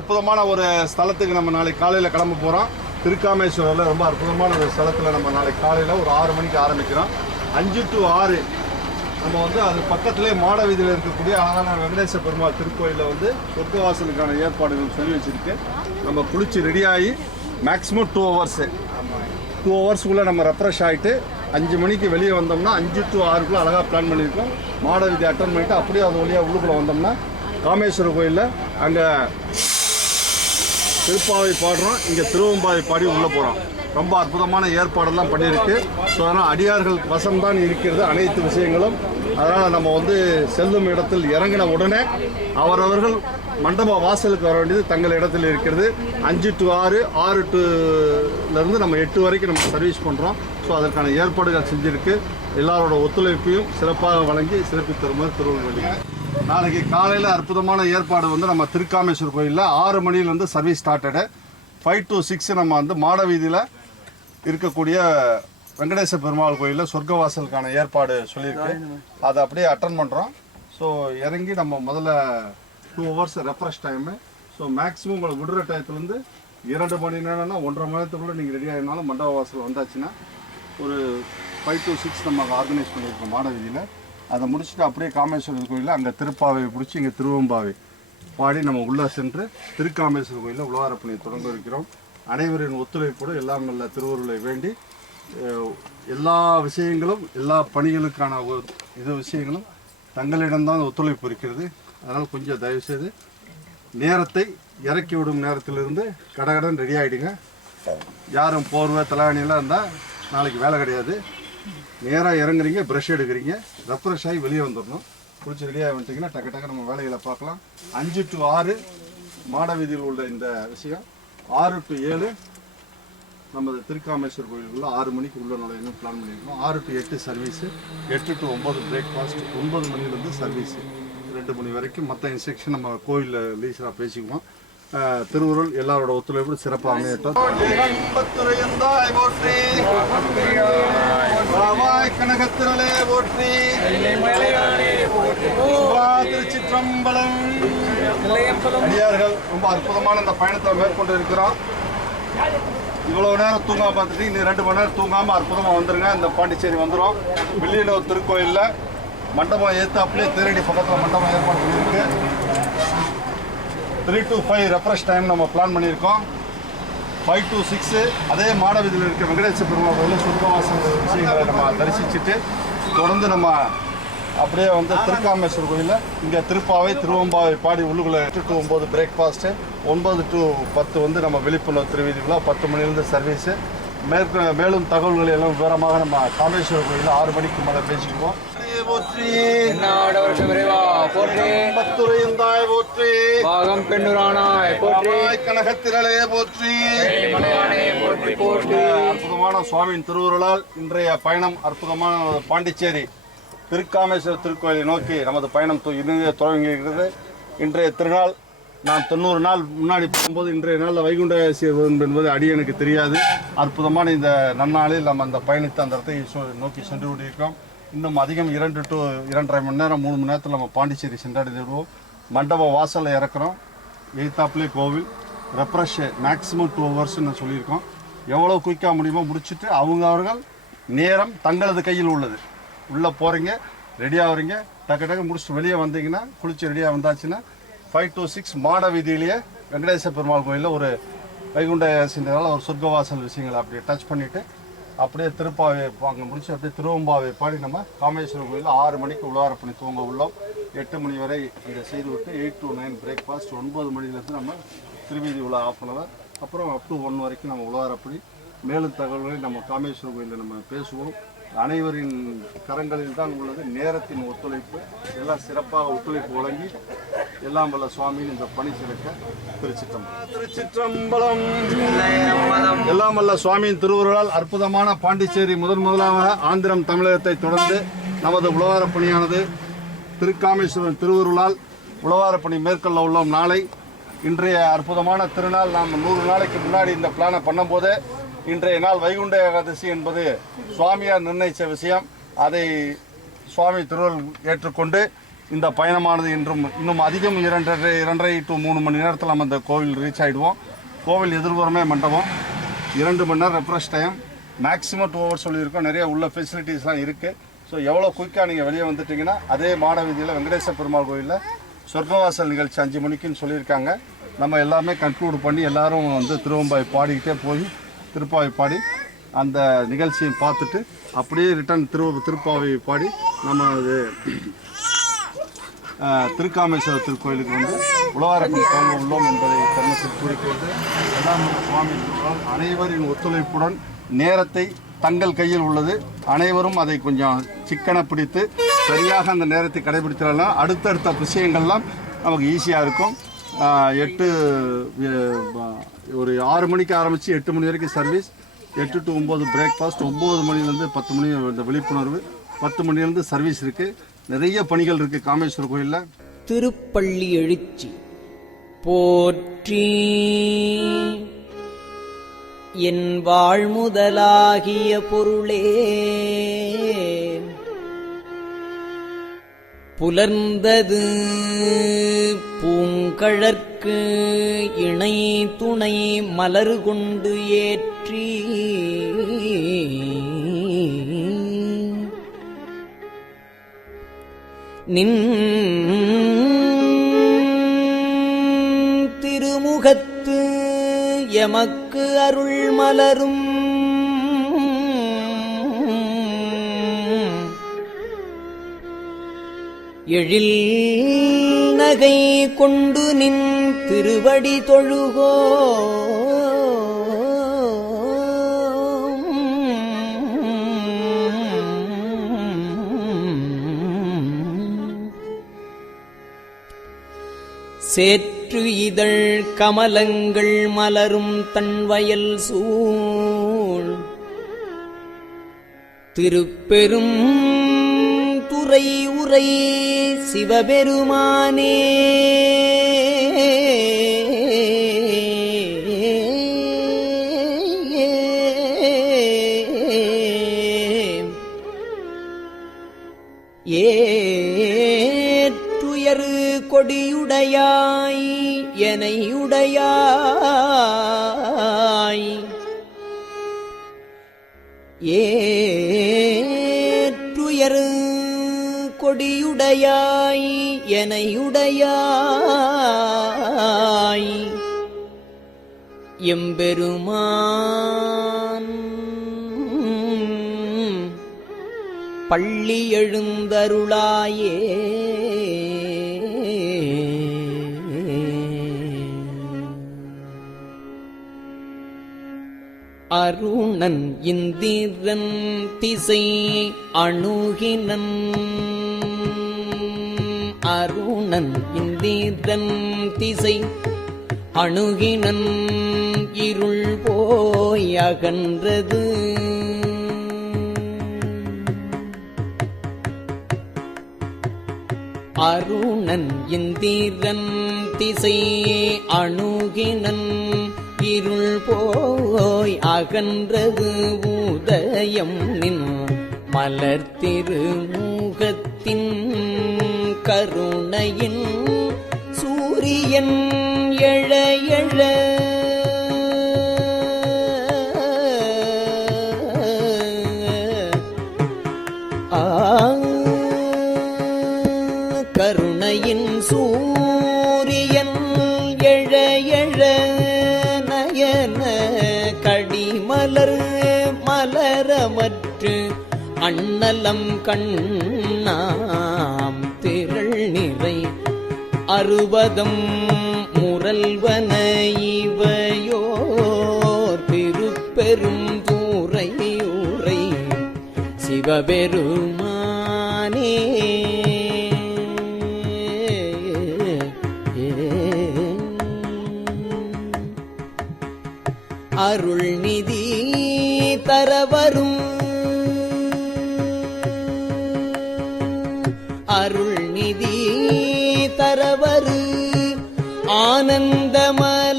அற்புதமான ஒரு ஸ்தலத்துக்கு நம்ம நாளைக்கு காலையில் கிளம்ப போகிறோம் திருக்காமேஸ்வரரில் ரொம்ப அற்புதமான ஒரு ஸ்தலத்தில் நம்ம நாளைக்கு காலையில் ஒரு ஆறு மணிக்கு ஆரம்பிக்கிறோம். அஞ்சு டு ஆறு. நம்ம வந்து அது பக்கத்துலேயே மாட வீதியில் இருக்கக்கூடிய அழகான வெங்கடேச பெருமாள் திருக்கோயிலில் வந்து சொர்க்கவாசலுக்கான ஏற்பாடுகள் சொல்லி வச்சுருக்கு. நம்ம குளித்து ரெடியாகி மேக்ஸிமம் டூ ஹவர்ஸு டூ ஹவர்ஸ்க்குள்ளே நம்ம ரெஃப்ரெஷ் ஆகிட்டு அஞ்சு மணிக்கு வெளியே வந்தோம்னா அஞ்சு டு ஆறுக்குள்ளே அழகாக பிளான் பண்ணியிருக்கோம். மாட வீதி அட்டன் பண்ணிவிட்டு அப்படியே அது வழியாக உள்ளுக்குள்ளே வந்தோம்னா காமேஸ்வர கோயிலில் அங்கே திருப்பாவை பாடுறோம். இங்கே திருவம்பாவை பாடி உள்ளே போகிறோம் ரொம்ப அற்புதமான ஏற்பாடெல்லாம் பண்ணியிருக்கு. ஸோ அதனால் அடியார்கள் வசம்தான் இருக்கிறது. அனைத்து விஷயங்களும். அதனால் நம்ம வந்து செல்லும் இடத்தில் இறங்கின உடனே அவரவர்கள் மண்டப வாசலுக்கு வர வேண்டியது தங்கள் இடத்தில் இருக்கிறது. அஞ்சு டு ஆறு ஆறு டுலேருந்து நம்ம எட்டு வரைக்கும் நம்ம சர்வீஸ் பண்ணுறோம் ஸோ அதற்கான ஏற்பாடுகள் செஞ்சுருக்கு. எல்லாரோட ஒத்துழைப்பையும் சிறப்பாக வழங்கி சிறப்பித்து தருமாறு நாளைக்கு காலையில் அற்புதமான ஏற்பாடு வந்து நம்ம திருக்காமேஸ்வர் கோயிலில் ஆறு மணிலேருந்து service started five to six நம்ம வந்து மாட வீதியில் இருக்கக்கூடிய வெங்கடேச பெருமாள் கோயிலில் சொர்க்கவாசலுக்கான ஏற்பாடு சொல்லியிருக்கு. அதை அப்படியே அட்டன் பண்ணுறோம் ஸோ இறங்கி நம்ம முதல்ல two hours refresh time so maximum உங்களை விடுற டயத்துலேருந்து இரண்டு மணி நேரம்னா ஒன்றரை மணி நேரத்துக்குள்ளே நீங்கள் ரெடி ஆகினாலும் மண்டப வாசல் வந்தாச்சுன்னா ஒரு ஃபைவ் டு சிக்ஸ் நம்ம ஆர்கனைஸ் பண்ணியிருக்கோம் மாட வீதியில் அதை முடிச்சுட்டு அப்படியே காமேஸ்வரர் கோயிலில் அங்கே திருப்பாவை பிடிச்சி இங்கே திருவம்பாவை பாடி நம்ம உள்ளே சென்று திருக்காமேஸ்வரர் கோயிலில் உலகாரப்பணியை தொடங்க இருக்கிறோம். அனைவரின் ஒத்துழைப்போடு எல்லாம் நல்ல திருவருளை வேண்டி எல்லா விஷயங்களும் எல்லா பணிகளுக்கான ஒரு இது விஷயங்களும் தங்களிடம்தான் ஒத்துழைப்பு இருக்கிறது. அதனால் கொஞ்சம் தயவுசெய்து நேரத்தை இறக்கி விடும் நேரத்திலிருந்து கடகடன் ரெடி ஆகிடுங்க யாரும் போர்வை தலைவாணியெல்லாம் இருந்தால் நாளைக்கு வேலை கிடையாது. நேராக இறங்குறீங்க ப்ரஷ் எடுக்கிறீங்க. ரெஃப்ரெஷ் ஆகி வெளியே வந்துடணும் குளிச்சு ரெடியாக வந்துட்டிங்கன்னா டக்கு டக்கு நம்ம வேலைகளை பார்க்கலாம். அஞ்சு டு ஆறு மாட வீதியில் உள்ள இந்த விஷயம். ஆறு டு ஏழு நமது திருக்காமேஸ்வர் கோயிலுக்குள்ள ஆறு மணிக்கு உள்ள நுழையணும் பிளான் பண்ணியிருக்கோம். ஆறு டு எட்டு சர்வீஸு எட்டு டு ஒம்பது பிரேக்ஃபாஸ்ட் ஒன்பது மணிலேருந்து சர்வீஸு ரெண்டு மணி வரைக்கும் மற்ற இன்ஸ்ட்ரக்ஷன் நம்ம கோயிலில் லீசராக பேசிக்குவோம். திருவுருள் எல்லாரோட ஒத்துழைப்பு சிறப்பாக அமையட்டும். கனகத்திரலே போற்றி திருச்சிற்றம்பலம் அடியார்கள் ரொம்ப அற்புதமான இந்த பயணத்தை மேற்கொண்டு இருக்கிறோம் இவ்வளவு நேரம் தூங்காம பார்த்துட்டு இன்னும் ரெண்டு மணி நேரம் தூங்காம அற்புதமா வந்துருங்க. இந்த பாண்டிச்சேரி வந்துடும் வில்லியனூர் திருக்கோயிலில் மண்டபம் ஏத்தாப்புலேயே தேரடி பக்கத்தில் மண்டபம் ஏற்பாடு பண்ணியிருக்கு. Three to five refresh time நம்ம பிளான் பண்ணியிருக்கோம். ஃபைவ் டு சிக்ஸு அதே மாடவீதியில் இருக்க வெங்கடேச பெருமாள் கோயில் சுருக்கவாசல் விஷயங்களை நம்ம தரிசிச்சுட்டு தொடர்ந்து நம்ம அப்படியே வந்து திருக்காமேஸ்வரர் கோயிலில் இங்கே திருப்பாவை திருவம்பாவை பாடி உள்ளுக்குள்ளே எட்டு டு ஒம்பது பிரேக்ஃபாஸ்ட்டு ஒன்பது டு பத்து வந்து நம்ம விழிப்புணர்வு திருவிதிக்குள்ளே பத்து மணிலேருந்து சர்வீஸு மேற்கு மேலும் தகவல்களை எல்லாம் விவரமாக நம்ம காமேஸ்வரர் கோயிலில் ஆறு மணிக்கு மேலே பேசிக்குவோம். போற்றி என்னாடவர்க்கு விரைவா? போற்றி. பத்துரையந்தாய் போற்றி. பாகம் பெண்ணுரானாய் போற்றி. கனகத்திரளே போற்றி. மலையானே போற்றி போற்றி. அற்புதமான சுவாமியின் திருவுருளால் இன்றைய பயணம் அற்புதமான பாண்டிச்சேரி திருக்காமேஸ்வரர் திருக்கோயிலை நோக்கி நமது பயணம் தொடங்குகிறது. இன்றைய திருநாள் நான் தொண்ணூறு நாள் முன்னாடி போகும்போது இன்றைய நாளில் வைகுண்ட ஏகாதசி என்பது அடியனுக்கு தெரியாது. அற்புதமான இந்த நன்னாளில் நம்ம அந்த பயணித்து அந்த இடத்தை நோக்கி சென்று கொண்டிருக்கிறோம். இன்னும் அதிகம் இரண்டு டு இரண்டரை மணி நேரம் மூணு மணி நேரத்தில் நம்ம பாண்டிச்சேரி சென்றடைந்துவிடுவோம் மண்டப வாசலில் இறக்குறோம். எய்த்தாப்லே கோவில். ரெஃப்ரெஷ் மேக்ஸிமம் டூ ஹவர்ஸ்ன்னு சொல்லியிருக்கோம். எவ்வளோ குயிக்காக முடியுமோ முடிச்சுட்டு அவங்க அவர்கள் நேரம் தங்களது கையில் உள்ளது. உள்ளே போகிறீங்க ரெடியாக வரீங்க டக்கு டக்கு முடிச்சுட்டு வெளியே வந்தீங்கன்னா குளிச்சு ரெடியாக வந்தாச்சுன்னா ஃபைவ் டு சிக்ஸ் மாட வீதியிலேயே வெங்கடேச பெருமாள் கோயிலில் ஒரு வைகுண்ட சிந்தனால் ஒரு சொர்க்கவாசல் விஷயங்களை அப்படியே டச் பண்ணிவிட்டு அப்படியே திருப்பாவை அங்கே முடிச்சு அப்படியே திருவம்பாவை பாடி நம்ம காமேஸ்வரர் கோயிலில் ஆறு மணிக்கு உலாரப்பணி பண்ணி தூங்க உள்ளோம். எட்டு மணி வரை இதை செய்து விட்டு எயிட் டு நைன் பிரேக்ஃபாஸ்ட் ஒன்பது மணிலேருந்து நம்ம திருவீதி உலா ஆஃப் அன் அப்புறம் அப் டு ஒன் வரைக்கும் நம்ம உலாரப்படி மேலும் தகவல்களை நம்ம காமேஸ்வரம் கோயிலில் நம்ம பேசுவோம். அனைவரின் கரங்களில் தான் உள்ளது. நேரத்தின் ஒத்துழைப்பு எல்லாம் சிறப்பாக ஒத்துழைப்பு வழங்கி எல்லாம் வல்ல சுவாமியின் இந்த பணி சிறக்க திருச்சிற்றம்பலம். திருச்சிற்றம்பலம். எல்லாம் வல்ல சுவாமியின் திருவுருளால் அற்புதமான பாண்டிச்சேரி முதன் முதலாக ஆந்திரம் தமிழகத்தை தொடர்ந்து நமது உழவார பணியானது திருக்காமேஸ்வரன் திருவுருளால் உழவார பணி மேற்கொள்ள உள்ளோம். நாளை இன்றைய அற்புதமான திருநாள். நாம் நூறு நாளைக்கு முன்னாடி இந்த பிளானை பண்ணும்போது இன்றைய நாள் வைகுண்ட ஏகாதசி என்பது சுவாமியார் நிர்ணயித்த விஷயம். அதை சுவாமி திருவள் ஏற்றுக்கொண்டு இந்த பயணமானது இன்றும் இன்னும் அதிகம் இரண்டரை இரண்டரை டு மூணு மணி நேரத்தில் நம்ம இந்த கோவில் ரீச் ஆகிடுவோம் கோவில் எதிர்புறமே மண்டபம். இரண்டு மணி நேரம் refresh time maximum two hours சொல்லியிருக்கோம். நிறைய உள்ள ஃபெசிலிட்டிஸ்லாம் இருக்குது ஸோ எவ்வளோ குயிக்காக நீங்கள் வெளியே வந்துட்டிங்கன்னா அதே மாட வீதியில் வெங்கடேச பெருமாள் கோயிலில் சொர்க்கவாசல் நிகழ்ச்சி அஞ்சு மணிக்குன்னு சொல்லியிருக்காங்க. நம்ம எல்லாமே கன்க்ளூட் பண்ணி எல்லோரும் வந்து திருவம்பாய் பாடிக்கிட்டே போய் திருப்பாவை பாடி அந்த நிகழ்ச்சியை பார்த்துட்டு அப்படியே ரிட்டர்ன் திரு திருப்பாவை பாடி நம்ம அது அஹ், திருக்காமேஸ்வரர் திருக்கோயிலுக்கு வந்து உலகாரப்பணி துவங்க உள்ளோம் என்பதை தருணத்தில் கூறிக்கொண்டு எல்லாம் சுவாமி அனைவரின் ஒத்துழைப்புடன் நேரத்தை தங்கள் கையில் உள்ளது. அனைவரும் அதை கொஞ்சம் சிக்கனை பிடித்து சரியாக அந்த நேரத்தை கடைபிடித்தாலும் அடுத்தடுத்த விஷயங்கள்லாம் நமக்கு ஈஸியாக இருக்கும். எட்டு ஒரு ஆறு மணிக்கு ஆரம்பித்து எட்டு மணி வரைக்கும் சர்வீஸ் எட்டு டு ஒம்பது பிரேக்ஃபாஸ்ட் ஒம்பது மணிலேருந்து பத்து மணி இந்த விழிப்புணர்வு பத்து மணிலேருந்து சர்வீஸ் இருக்குது நிறைய பணிகள் இருக்குது காமேஸ்வரர் கோயிலில். திருப்பள்ளி எழுச்சி. போற்றி. என் வாழ்முதலாகிய பொருளே. புலர்ந்தது பூங்கழற்கு இணை துணை மலர் கொண்டு ஏற்றி நின் திருமுகத்து எமக்கு அருள் மலரும். எழில் நகை கொண்டு நின் திருவடி தொழுகோ. சேற்று இதழ் கமலங்கள் மலரும் தன்வயல் சூழ். திருப்பெரும் துறை உரை சிவபெருமானே. ஏற்றுயரு கொடியுடையாய் எனையுடையாய். ஏ உடையாய் எனையுடையாய். எம்பெருமான் பள்ளி எழுந்தருளாயே. அருணன் இந்திரன் திசை அணுகினன் அருணன் இந்திரன் திசை அணுகினன் இருள் போய் அகன்றது. அருணன் இந்திரன் திசை அணுகினன் இருள் போய் அகன்றது. ஊதயம் நின் மலர்த்திரு திருமுகத்தின் கருணையின் சூரியன் எழ எழ. கருணையின் சூரியன் எழ எழ. நயன கடிமலர் மலரமற்று அண்ணலம் கண்ணா. பருவதம் முரல்வன இவையோர் திருப்பெரும் தூரை உரை சிவபெருமானே. அருள்நிதி தரவரும் ஆனந்தமலையே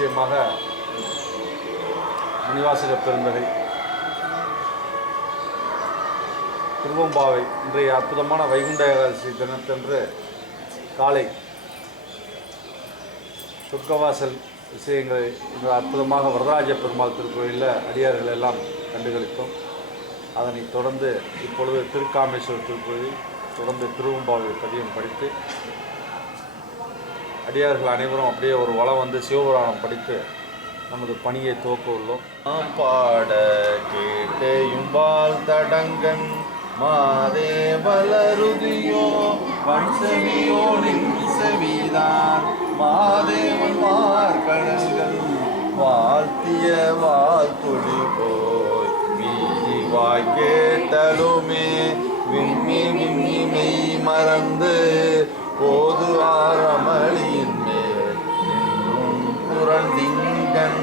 முதல் விஷயமாக பெருந்தகை. திருவம்பாவை இன்றைய அற்புதமான வைகுண்ட ஏகாதசி தினத்தன்று காலை சொர்க்கவாசல் விஷயங்களை இன்று அற்புதமாக வரதராஜ பெருமாள் திருக்கோயிலில் அடியார்கள் எல்லாம் கண்டுகளித்தோம். அதனைத் தொடர்ந்து இப்பொழுது திருக்காமேஸ்வரர் திருக்கோயில் தொடர்ந்து திருவம்பாவை பதியம் படித்து அடியார்கள் அனைவரும் அப்படியே ஒரு வளம் வந்து சிவபுராணம் படித்து நமது பணியை துவக்க உள்ளோம். பாட கேட்டையும் பால் தடங்கன் மாதேவலருதியோ வன்செவியோ நின் செவிதான் மாதேவன் மார்கடல்கள் வாழ்த்திய வாழ்த்துடி போய் மீதி வாய் கேட்டலுமே விம்மி விம்மி மெய் மறந்து போது ஆரமளியின் மேல் புரண்டிங்கன்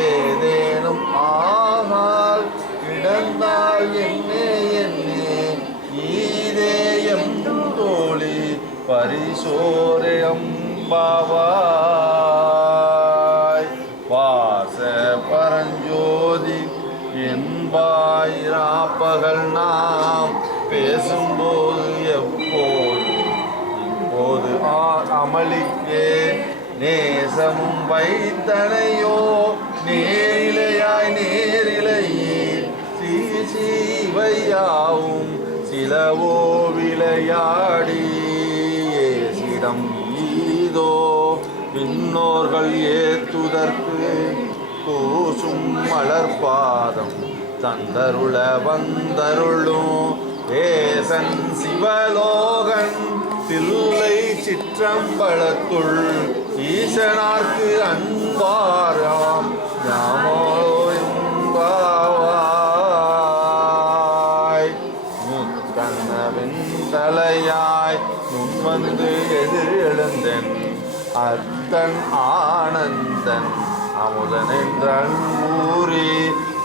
ஏதேனும் ஆனால் கிடந்தால் என்னே என்னே ஈதேயம் தோழி பரிசோரயம் பாவாய் வாச பரஞ்சோதி என்பாயிராப்பகல் நாம் அமளிக்கே நேசமும் வைத்தனையோ நேரிலையாய் நேரிலையே சீசீவையாவும் சிலவோ விளையாடி ஏசிடம் ஈதோ பின்னோர்கள் ஏத்துதற்கு கூசும் மலர்பாதம் தந்தருள வந்தருளும் ஏசன் சிவலோகன் தில்லை சிற்றம்பலத்துள் ஈசனார்க்கு அன்பாராம். ஞானோ என்பாவாய். முத்தன்னவின் தலையாய் முன்வந்து எதிர் எழுந்தன் அத்தன் ஆனந்தன் அமுதன் என்றன்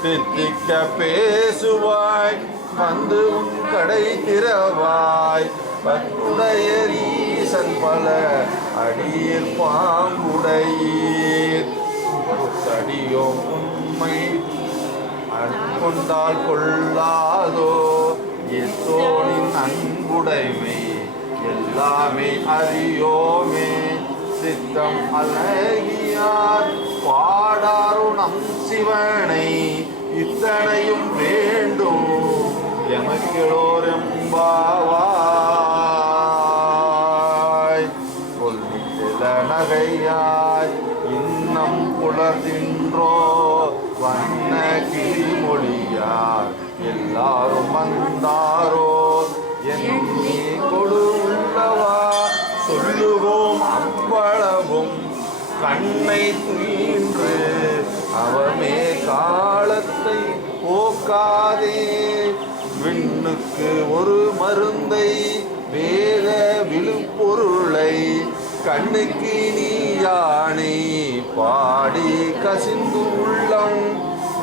தித்திக்க பேசுவாய். வந்து உன் கடை திறவாய். பத்துடைய ஈசன் பல அடியில் பாங்குடையீர். புத்தடியோம் உண்மை அன்புண்டால் கொள்ளாதோ எத்தோனின் அன்புடைமை எல்லாமே அறியோமே. சித்தம் அழகியார் பாடாரு நம் சிவனை இத்தனையும் வேண்டும். எமக்கிழோர் நகையாய் இன்னம் புலர்கின்றோ. வண்ண கிளிமொழியார் எல்லாரும் வந்தாரோ. எண்ணி கொடு உள்ளவா சொல்லுவோம் அவ்வளவும். கண்ணை துயின்று. அவமே காலத்தை போக்காதே. விண்ணுக்கு ஒரு மருந்தை வேத விழுப்பொருளை கண்ணுக்கு நீ யானை பாடி கசிந்து உள்ளம்.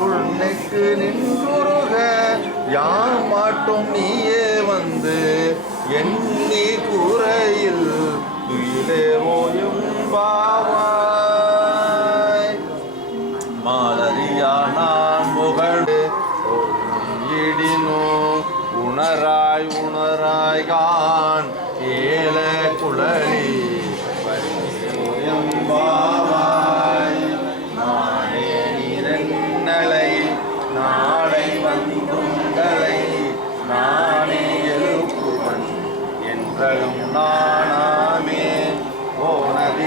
உன்னைக்கு நின்றுருக யார் மாட்டோம் நீயே வந்து எண்ணி கூரையில் துயிலே ஓயும் பாவா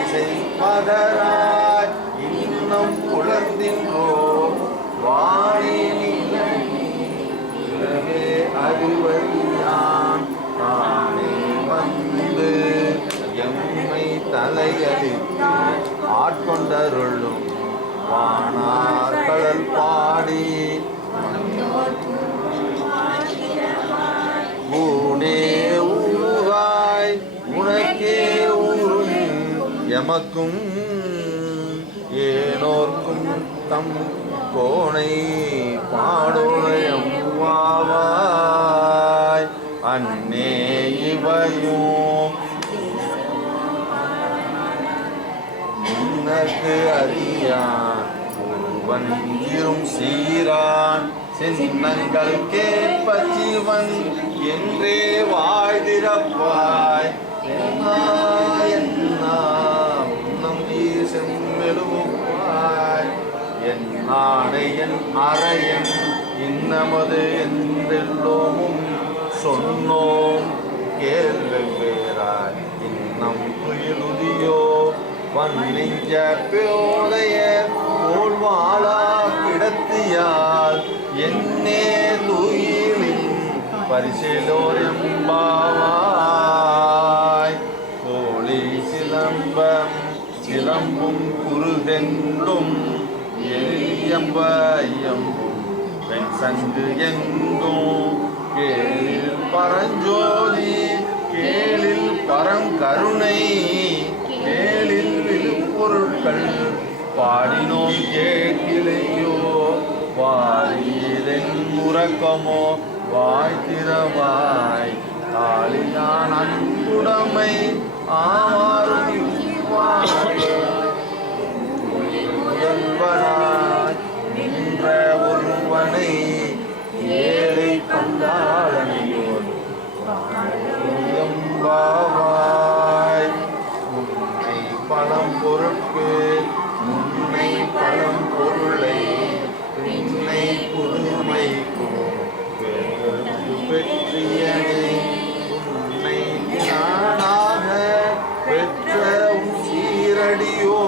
போனதிசை மகராய் இன்னும் புலர்ந்தின்றோ? வாணி அறிவறியான். தானே வந்து எம்மை தலையளித்து ஆட்கொண்டருளும் வானார் கடல் பாடி எமக்கும் ஏனோர்க்கும் தம் கோணை பாடோயம் வாவாய் அன்னே இவையும் முன்னர்க்கு அறியான். ஒருவன் இரும் சீரான். சின்னங்கள் கேட்ப ஜீவன் என்றே வாழ்திரப்பாய் நாடையன் அறையன் இன்னமது என்றெல்லோமும் சொன்னோம். கேள்வெவ்வேறாய் இன்னம் துயிலுதியோ வன்னிஞ்ச பேதைய போல்வாளா கிடத்தியால் என்னே துயிலின் பரிசிலோரெம்பாவாய். கோழி சிலம்பம் சிலம்பும் குருகென்றும் குருகெங்கும் எரியம்ப எம்பும் பெண் சங்கு எங்கும் கேளில் பரஞ்சோதி கேளில் பரங்கருணை கேளில் விழுப்பொருட்கள் பாடினோம் கேட்கிலையோ? வாரியதென் உறக்கமோ? வாய் திறவாய். தாளியான் அன்புடைமை ஆவாரும் எம்பாவாய் உன்னை பழம் பொருட்கு உன்னை பழம் பொருளை பின்னை புதுமைக்கும் பெற்றியனை உன்னை நானாக பெற்ற உன் சீரடியோ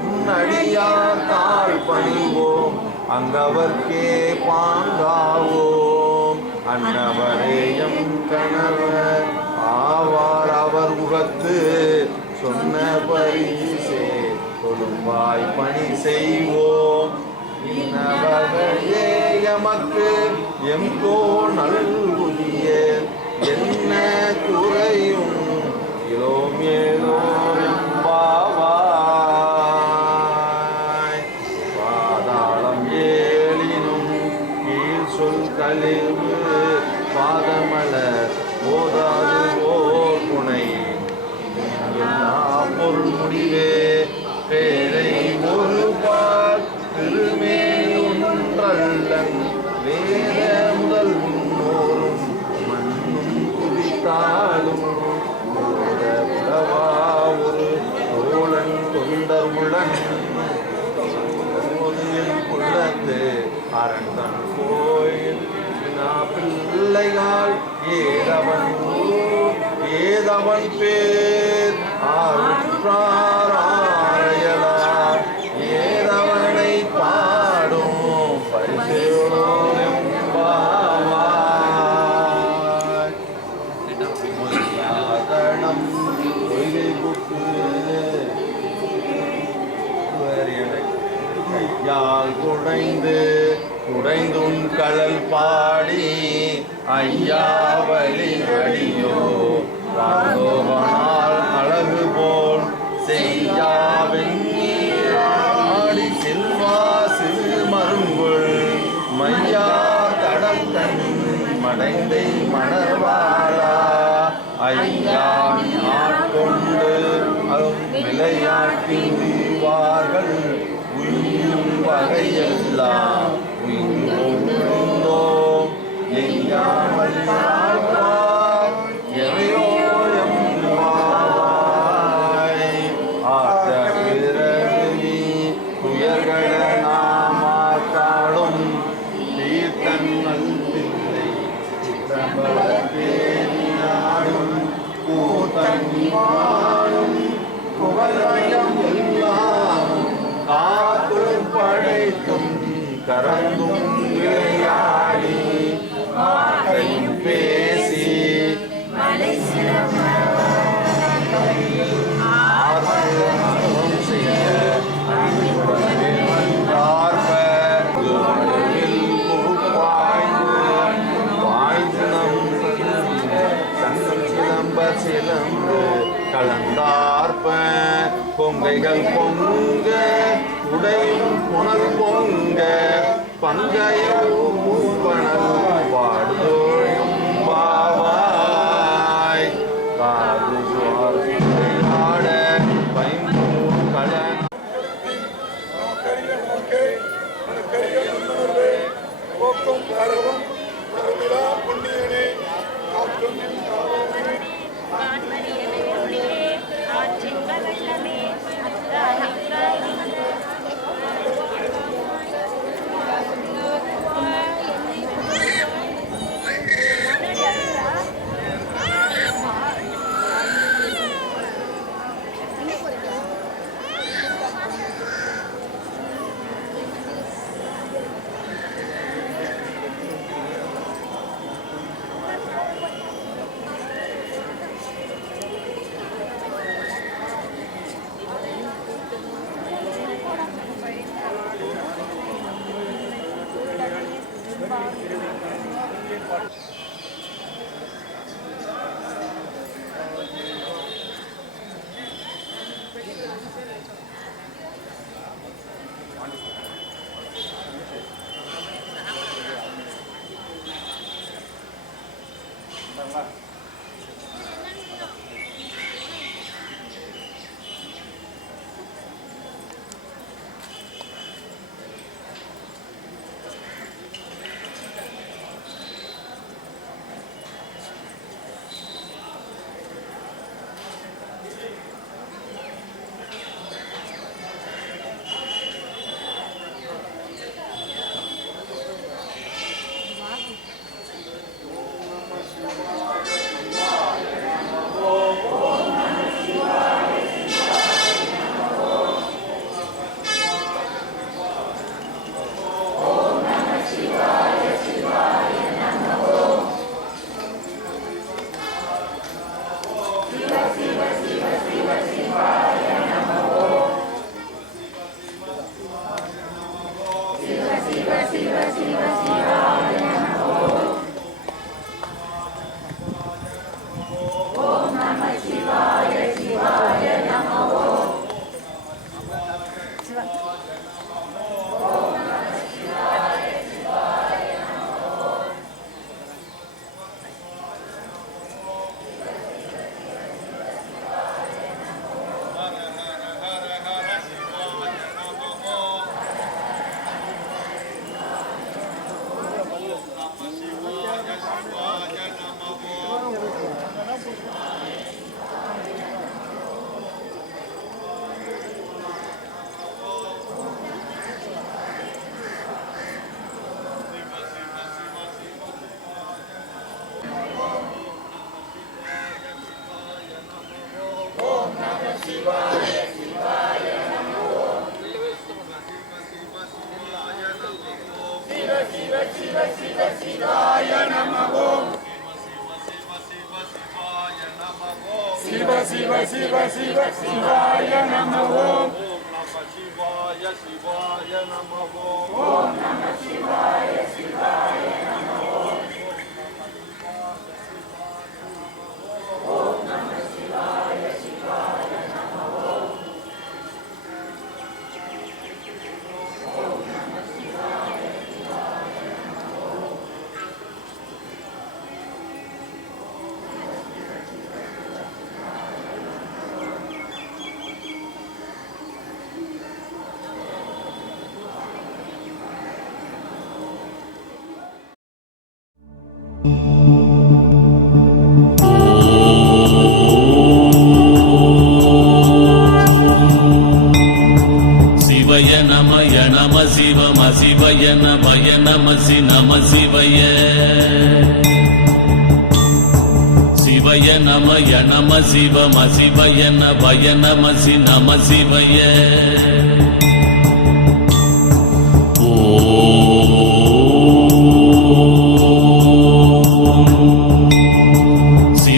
உன் அடியார் தாழ் பணிவோம். அங்கவர்க்கே பாங்காவோம். அன்னவரேயம் கணவர் ஆவார் அவர் உகத்து சொன்ன பரிசே கொடும்பாய் பணி செய்வோம். எமக்கு எங்கோ நல்குதிய என்ன குறையும் இலோம் ஏதோ குள்ளத்து அரண்தன் கோயில். வினா பிள்ளைகள் ஏதவன் ஏதவன் பேர். ஆருற்றார் கடல் பாடி ஐயாவலி அடியோ வாங்கோவனால் அழகு போல் செய்யாவெண்ணீராடி செல்வா சிறு மருங்குள் மையா கடல் கண் மடைந்தை மணர்வாளா. ஐயா Khoảng.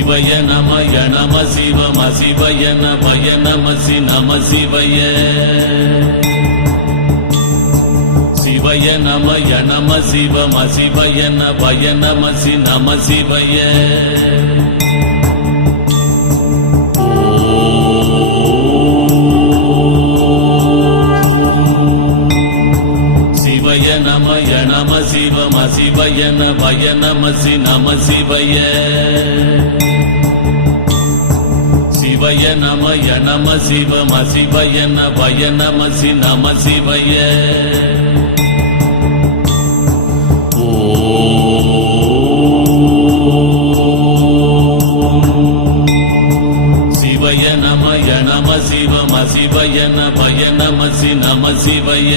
சிவய நமய நம சிவம சிவய நமய நமசி நம சிவய. சிவய நமய நம சிவம சிவய நபய நமசி நம சிவய. சிவய நமய நம சிவம சிவய நபய நமசி நம சிவய. சிவய நமய நம சிவம சிவய நமய நமசி நம சிவய. சிவய நமய நம சிவம சிவய நமய நமசி நம சிவய.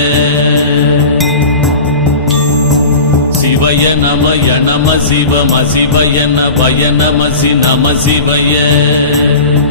சிவய நமய நம சிவம சிவய நமய நமசி நம சிவய.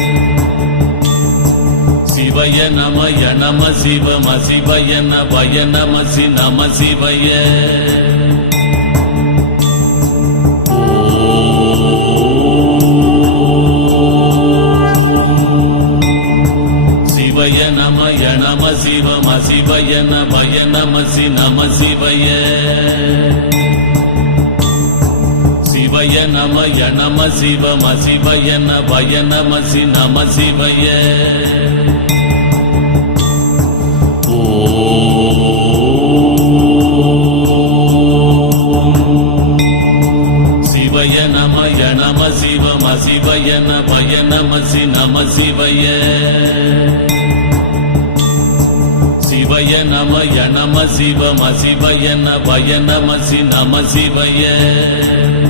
சிவய நமய நம சிவம சிவய நபய நமசி நம சிவய. சிவய நமய நம சிவம சிவய நபய நமசி நம சிவய. சிவய நமய நம சிவம சிவய நபய நமசி நம சிவய. சிவய. சிவய நமய நம சிவம சிவய நமய நமசி நம சிவய.